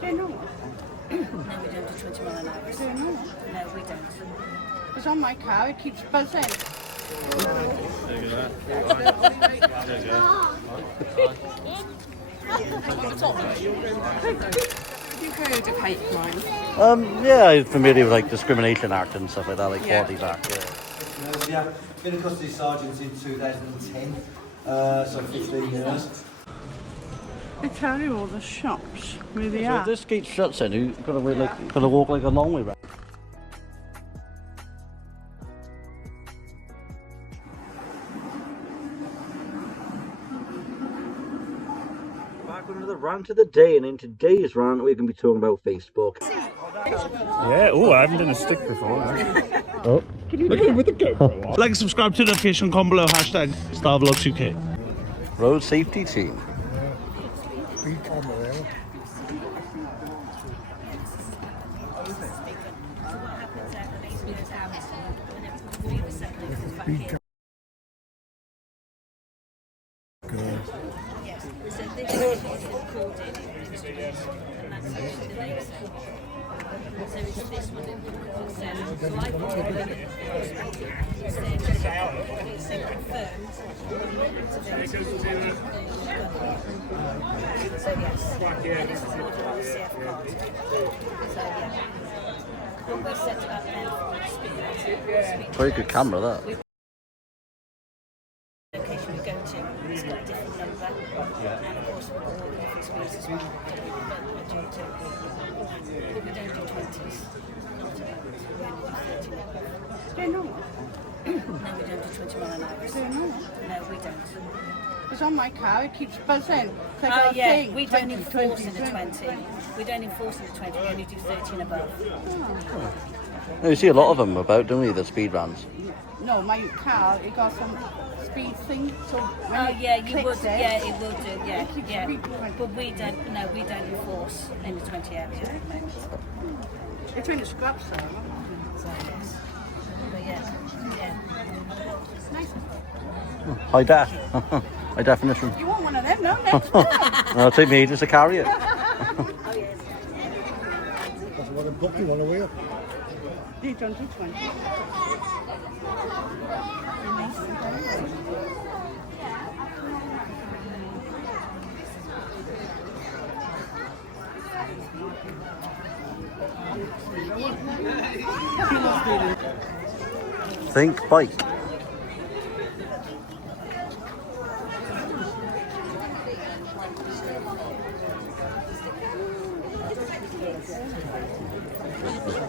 They know. No, we don't do 20 mile an hour. They know. No, we don't. It's on my car, it keeps buzzing. There you go. There you go. Have you heard of hate crime? Yeah, I'm familiar with like Discrimination Act and stuff like that, like Yeah. 40s Act. Yeah. Yeah, been a custody sergeant in 2010, so 15 years. They tell you all the shops where they So are. if this gate shuts in, you've got to wait, like, got to walk like a long way round. Back with another rant of the day, and in today's rant we're going to be talking about Facebook. Yeah, oh, I haven't done a stick before. Oh. Look at him with the GoPro. Like and subscribe to the notification, comment below, hashtag StarVlogs UK. Road safety team. So it's this one in the so I put it in it's confirmed. So yes, it's recorded on the CF card. So yeah, we'll set it up now for speed. Very good camera, that. Location we go to, it's got a different number, and of course we've got all the different speeds as well. But we don't do 20s, not at the moment. We only do 30 now. They know. No, we don't do 20 mile an hour. They know. No, we don't. It's on my car, it keeps buzzing. It's like Oh a yeah, thing. we don't 20, enforce in 20, the 20. We don't enforce in the 20, we only do 30 and above. You see a lot of them about, don't we, the speed runs? No, my car, it got some speed thing, so when Oh it yeah, you would, clicks yeah, it will do, yeah, it keeps yeah. beeping. But we don't, no, we don't enforce in the 20 area at the moment. It's in the scraps, though. So yes. But yeah, yeah. High def. High definition. You want one of them, no? Next time. No, it'll take me ages to carry it. Oh yes. That's what I'm booking on a wheel. You don't do 20. Think bike.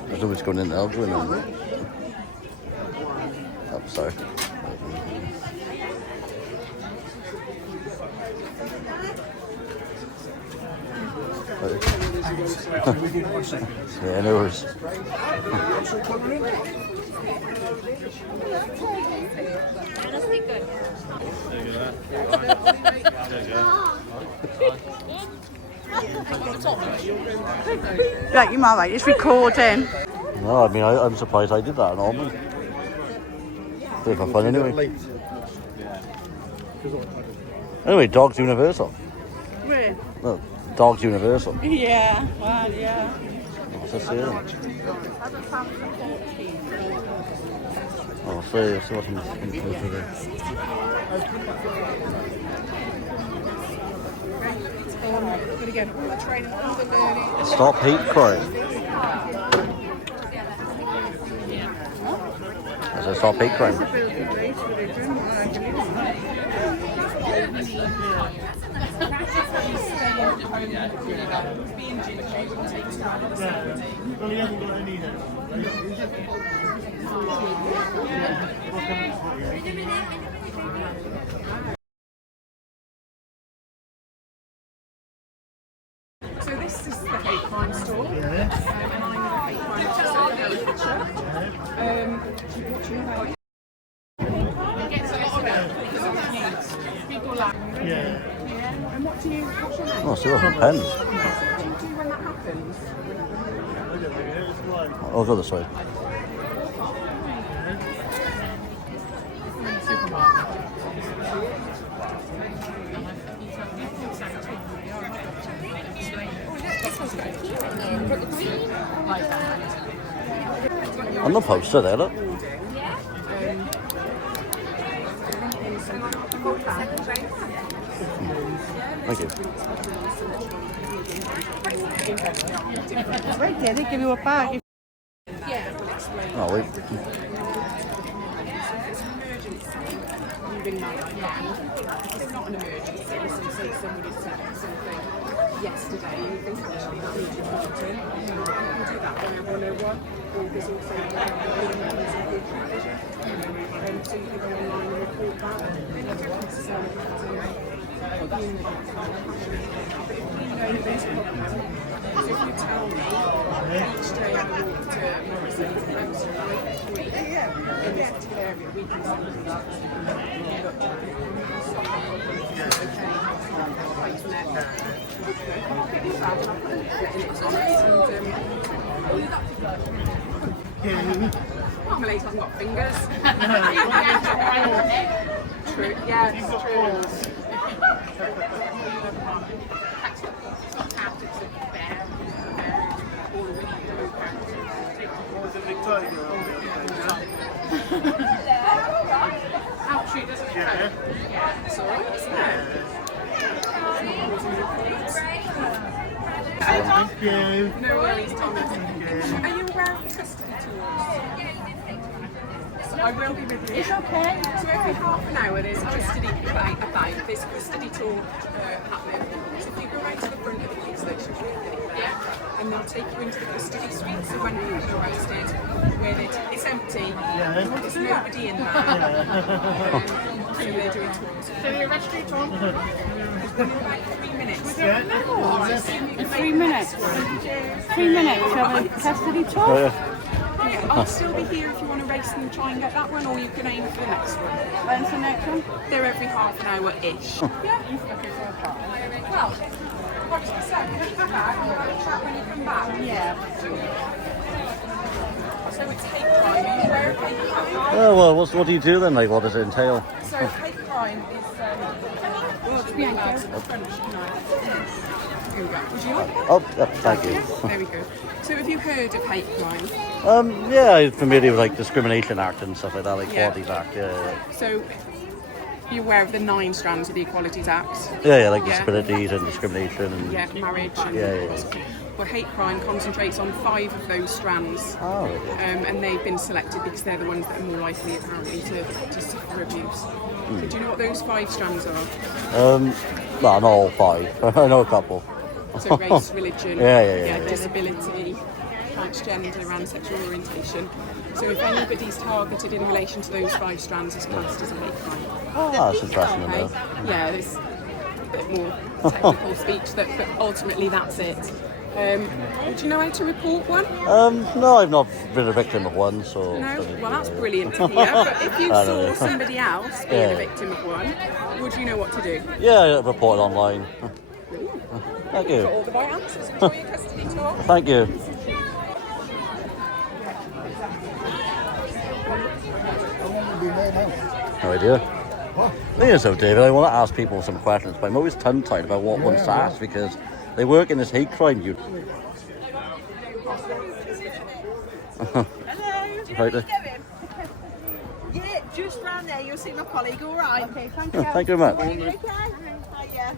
There's always going in the elbow and oh, sorry. Yeah, no worries. There you go. There you go. Right, you're all right, it's recording. No, I mean, I'm surprised I did that normally. Do it for fun anyway. Anyway, Dogs Universal. Where? No, Dogs Universal. Yeah, well, yeah. What's this here? Oh, see what's in there. Stop hate crime. I said stop hate crime. So this is the hate crime store. And I'm the hate crime officer. What do you know? It gets a lot of it because of the news. People like And what's your name? Oh, still some pens. What do you do when that happens? I'll go this way. This one's got a key. On the poster there, look. Thank you. Right there, they give you a bag. Oh, wait. You ring my line. If it's not an emergency, so say somebody said something yesterday, you think actually that needs reporting. You can do that by 101, or there's also so you can go online and report that. So but if you know there's a problem, so if you tell me each day I walk to Morrison's house and I in this particular area, we can see Marmalade hasn't got fingers. True, yeah, it's true. Ouchie doesn't count. Yeah. It's alright, isn't it? Thank you. No worries, Thomas. Are you aware of custody tours? I will be with you. It's okay. So every half an hour there's custody there's custody tour happening. So if you go right to the front of the police station, and they'll take you into the custody suite. So when you're arrested, where it's empty, there's nobody in there. So they're doing tours. So you arrest you, Tom? In about 3 minutes. In 3 minutes. 3 minutes of a custody tour? I'll still be here if you want to race and try and get that one, or you can aim for the next one. When's the next one? They're every half an hour-ish. Yeah. Well, what did you say? When you come back, we'll have a chat when you come back. Yeah. So it's hate crime. Are you aware of hate crime? Oh, well, what do you do then? Like, what does it entail? So hate crime is Bianca. French knife. Here we go. Would you like that? Oh, yeah, thank you. There we go. So have you heard of hate crime? Yeah, I'm familiar with like Discrimination Act and stuff like that, like Yeah. Equalities Act. Yeah, So are you aware of the 9 strands of the Equalities Act? yeah, like Yeah. disabilities and discrimination and. Yeah, marriage and Yeah. Well, hate crime concentrates on 5 of those strands. Oh, And they've been selected because they're the ones that are more likely apparently to suffer abuse. So do you know what those 5 strands are? no, not all 5. I know a couple. So race, religion, Yeah. disability, transgender and sexual orientation. So if anybody's targeted in relation to those 5 strands, it's classed as a hate crime. Oh, that's interesting to Okay? know. Yeah, there's a bit more technical speech, but ultimately that's it. Would you know how to report one? No, I've not been a victim of one, so. No? Well, that's brilliant to hear. But if you I don't know. saw somebody else being a victim of one, would you know what to do? Yeah, I report it online. Thank Got you. all the right answers. Enjoy your custody tour. Thank you. No idea. The thing is though, David, I want to ask people some questions, but I'm always tongue-tied about what one's to ask because they work in this hate crime unit. Hello. Right there. Yeah, just round there. You'll see my colleague. All right. Okay, thank you. Thank you very much. Are you okay? Hiya.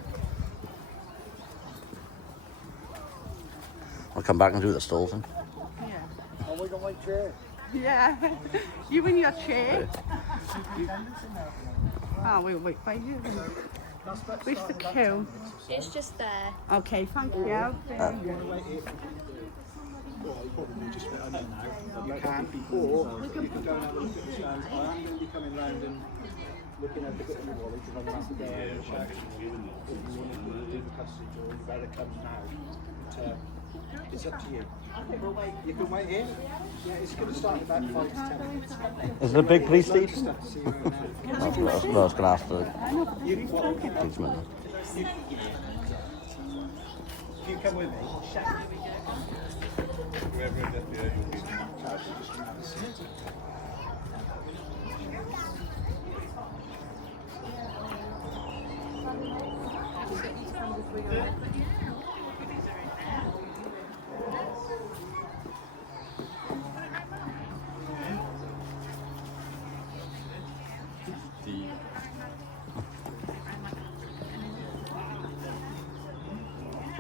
I'll come back and do the stalls then. Oh, we got my chair. Yeah. You in your chair? Oh, we'll wait by you. Where's the queue? It's just there. Okay, thank you. Well, you probably just I know now. You can, or you can go and have a look at the stands. I am going to be coming round and looking at the bit of the wallet because I'm going to have to go and check. If you want to do the custody tour, you better come now. But, it's up to you. You can wait here. Yeah, it's going to start in about 5 to 10 minutes. Is it a big police station? Stuff to see you around. No, I was going to ask the You, policeman. if you come with me,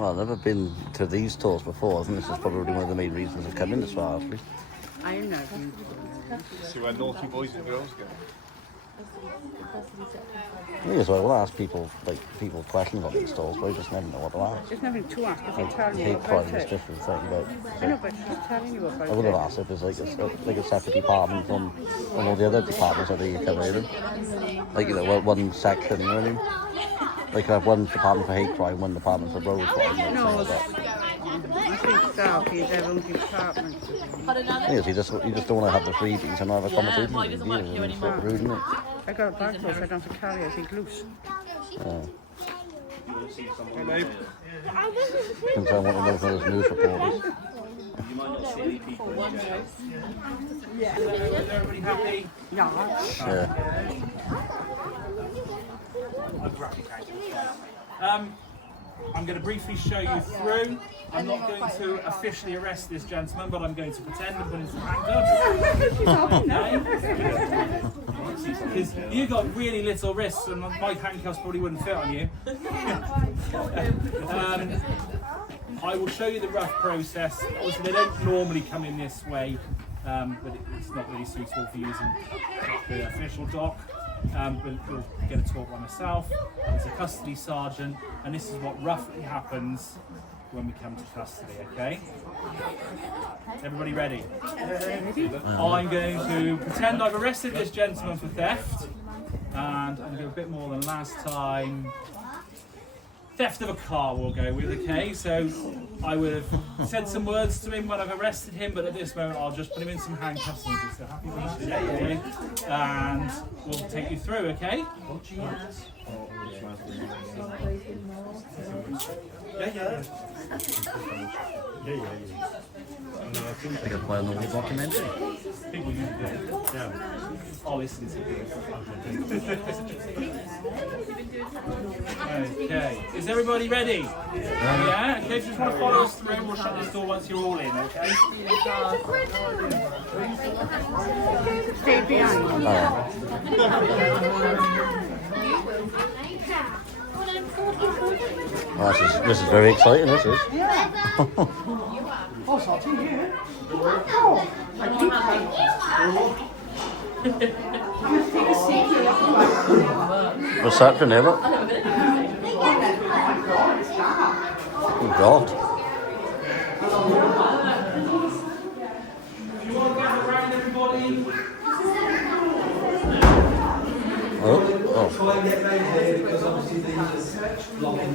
Well, I've never been to these tours before. I think this is probably one of the main reasons I've come in this far, actually. I know. See where naughty boys and girls go. Yeah, so I will ask people questions on these stalls, but I just never know what to ask. There's nothing to ask if they tell you Hate about crime is it. different thing, but I know, but she's telling you about I would have it. asked if there's like a separate department from all the other departments that they cover in. Like, you know, one section, you know what I mean? Like, have one department for hate crime, one department for road crime. No, Like that. I think so. He's their own department. Yes, you just don't want to have the freebies and not have a conversation with you. It's sort of rude, isn't it? I got a bag for us. I don't have to carry it. I think loose. Hey, babe. Since I want to know from those news reporters. Yeah. Everybody happy? Yeah. Yeah. I'm going to briefly show you through. I'm not going to officially arrest this gentleman, but I'm going to pretend I'm putting some handcuffs. Because you've got really little wrists, and my handcuffs probably wouldn't fit on you. I will show you the rough process. Obviously, they don't normally come in this way, but it's not really suitable for using the official dock. But we'll get a talk by myself. It's a custody sergeant, and this is what roughly happens when we come to custody, okay? Everybody ready? I'm going to pretend I've arrested this gentleman for theft, and I'm going to do a bit more than last time. Theft of a car we'll go with, okay? So I would have said some words to him when I've arrested him, but at this moment I'll just put him in some handcuffs and just say, happy birthday, okay? And we'll take you through, okay? Yeah. I got quite a normal documentary. I'll listen to you. Okay, is everybody ready? Yeah? Okay, if you just want to follow us through, we'll shut this door once you're all in, okay? Stay behind. Oh, this is very exciting, this is. Oh, something here. Oh, I keep What's that for now? Oh, God. You want to gather around, everybody? Oh. Try and get round here because obviously these are blocking.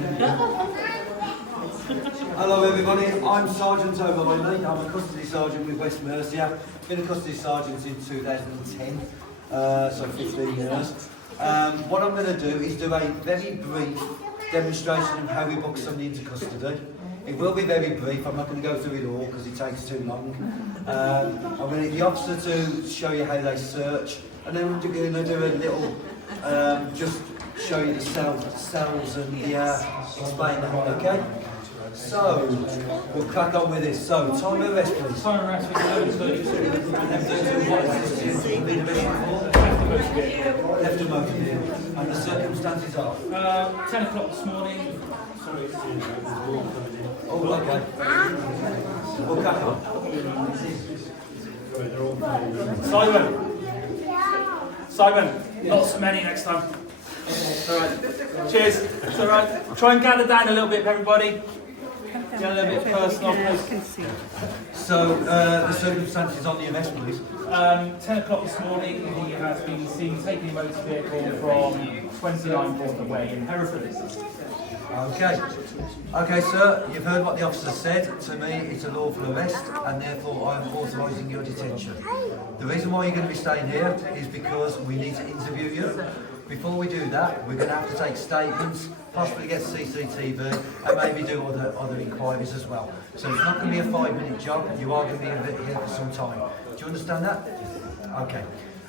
Hello everybody, I'm Sergeant O'Reilly. I'm a custody sergeant with West Mercia. Been a custody sergeant since 2010, so 15 years. What I'm going to do is do a very brief demonstration of how we book somebody into custody. It will be very brief, I'm not going to go through it all because it takes too long. I'm going to get the officer to show you how they search, and then we're going to do a little, just show you the cells and explain that, okay? So, we'll crack on with this. So, time of arrest, please. Time of arrest was 11:32. Left a motor vehicle. And the circumstances are? 10 o'clock this morning. Oh, okay. We'll crack on. Simon, not so many next time. Alright, cheers. It's alright. Try and gather down a little bit, everybody. Get a little bit personal. So, the circumstances on the arrest, please. 10 o'clock this morning, he has been seen taking a motor vehicle from 29 Broadway in Hereford. Okay. Okay, sir, you've heard what the officer said. To me, it's a lawful arrest, and therefore I am authorising your detention. The reason why you're going to be staying here is because we need to interview you. Before we do that, we're going to have to take statements, possibly get CCTV, and maybe do other inquiries as well. So it's not going to be a 5-minute job. You are going to be here for some time. Do you understand that? Okay.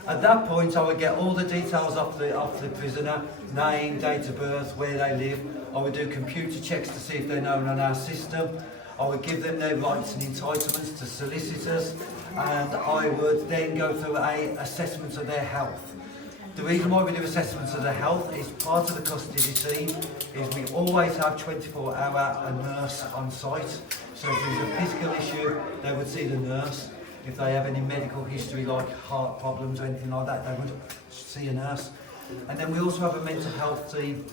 At that point, I would get all the details off the prisoner, name, date of birth, where they live. I would do computer checks to see if they're known on our system. I would give them their rights and entitlements to solicitors, and I would then go through an assessment of their health. The reason why we do assessments of the health is part of the custody team is we always have 24-hour a nurse on site. So if there's a physical issue, they would see the nurse. If they have any medical history like heart problems or anything like that, they would see a nurse. And then we also have a mental health team,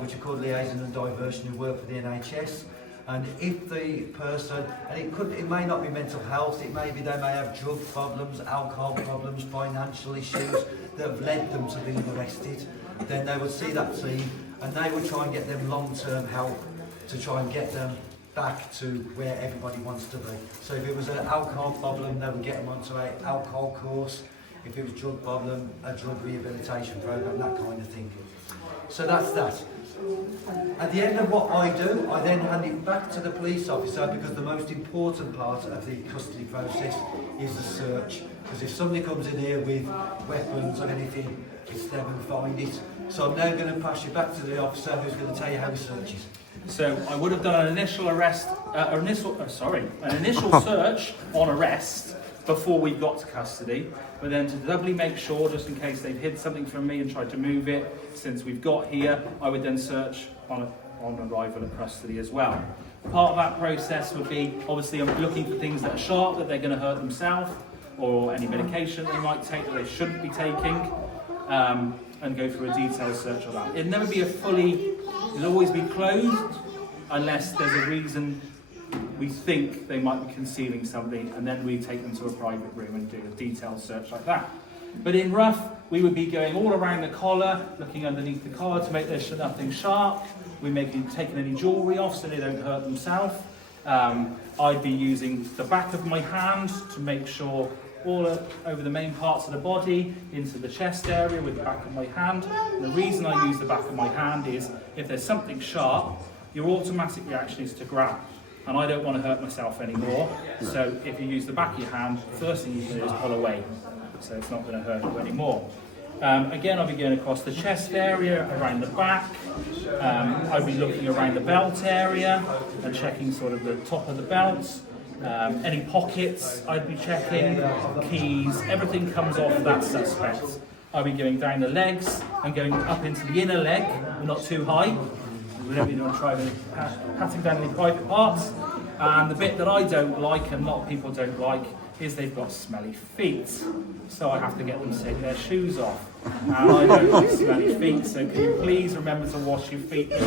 which are called liaison and diversion, who work for the NHS. And if the person, and it may not be mental health, it may be they may have drug problems, alcohol problems, financial issues that have led them to being arrested, then they would see that team and they would try and get them long-term help to try and get them back to where everybody wants to be. So if it was an alcohol problem, they would get them onto an alcohol course. If it was a drug problem, a drug rehabilitation program, that kind of thing. So that's that. At the end of what I do, I then hand it back to the police officer because the most important part of the custody process is the search. Because if somebody comes in here with weapons or anything, it's them who find it. So I'm now going to pass you back to the officer who's going to tell you how he searches. So I would have done an initial arrest, an initial search on arrest before we got to custody, but then to doubly make sure, just in case they've hid something from me and tried to move it, since we've got here, I would then search on arrival at custody as well. Part of that process would be, obviously I'm looking for things that are sharp, that they're going to hurt themselves, or any medication they might take that they shouldn't be taking, and go through a detailed search of that. It'll never be it'll always be closed, unless there's a reason we think they might be concealing something, and then we take them to a private room and do a detailed search like that. But in rough, we would be going all around the collar, looking underneath the collar to make there's nothing sharp. We may be taking any jewellery off so they don't hurt themselves. I'd be using the back of my hand to make sure all over the main parts of the body, into the chest area with the back of my hand. And the reason I use the back of my hand is if there's something sharp, your automatic reaction is to grab. And I don't want to hurt myself anymore. So if you use the back of your hand, first thing you can do is pull away. So it's not going to hurt you anymore. Again, I'll be going across the chest area, around the back. I'll be looking around the belt area and checking sort of the top of the belt. Any pockets I'd be checking, keys, everything comes off that suspect. I'll be going down the legs and going up into the inner leg, not too high. We don't really want to try patting down any private parts. And the bit that I don't like, and a lot of people don't like, is they've got smelly feet. So I have to get them to take their shoes off. And I don't like smelly feet, so can you please remember to wash your feet? I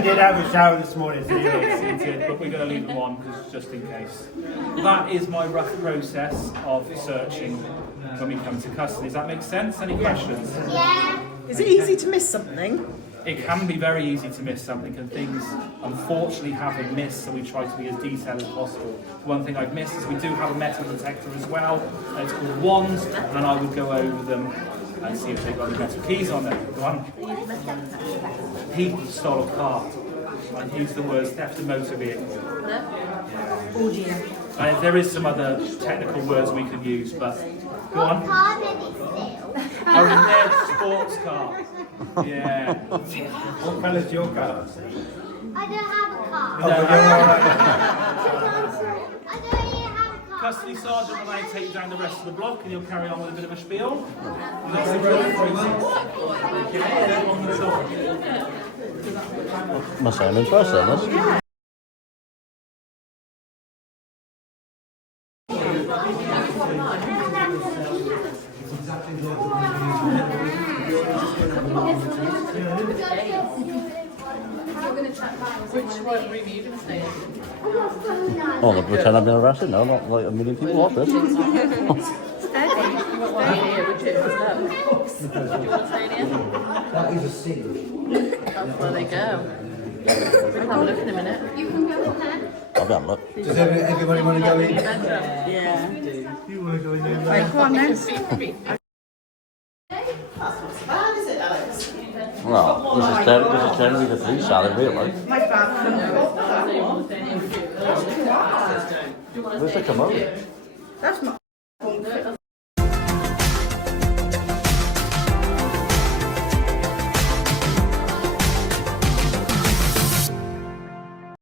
did have a shower this morning. So Yes, you did, but we're going to leave them on just in case. That is my rough process of searching when we come to custody. Does that make sense? Any questions? Yeah. Is it easy to miss something? It can be very easy to miss something, and things unfortunately have been missed, so we try to be as detailed as possible. One thing I've missed is we do have a metal detector as well. It's called wands, and I would go over them and see if they've got the metal keys on them. Go on. He stole a car. I used the word theft of motor vehicle. There is some other technical words we could use, but go on. A red sports car. Yeah. what colour's your car? I don't have a car. No, I don't even have a car. Custody sergeant will now take you down the rest of the block, and you'll carry on with a bit of a spiel. Must sound interesting, this. Oh, they pretend I've been arrested? No, not like a million people watch this. That is a sin. That's where they go. I'll have a look in a minute. I'll be on look. Does everybody want to go in? Yeah. You want to go in there? Right, come on then. Well, this is generally the police salary, right? My back. Where's the commode? That's my.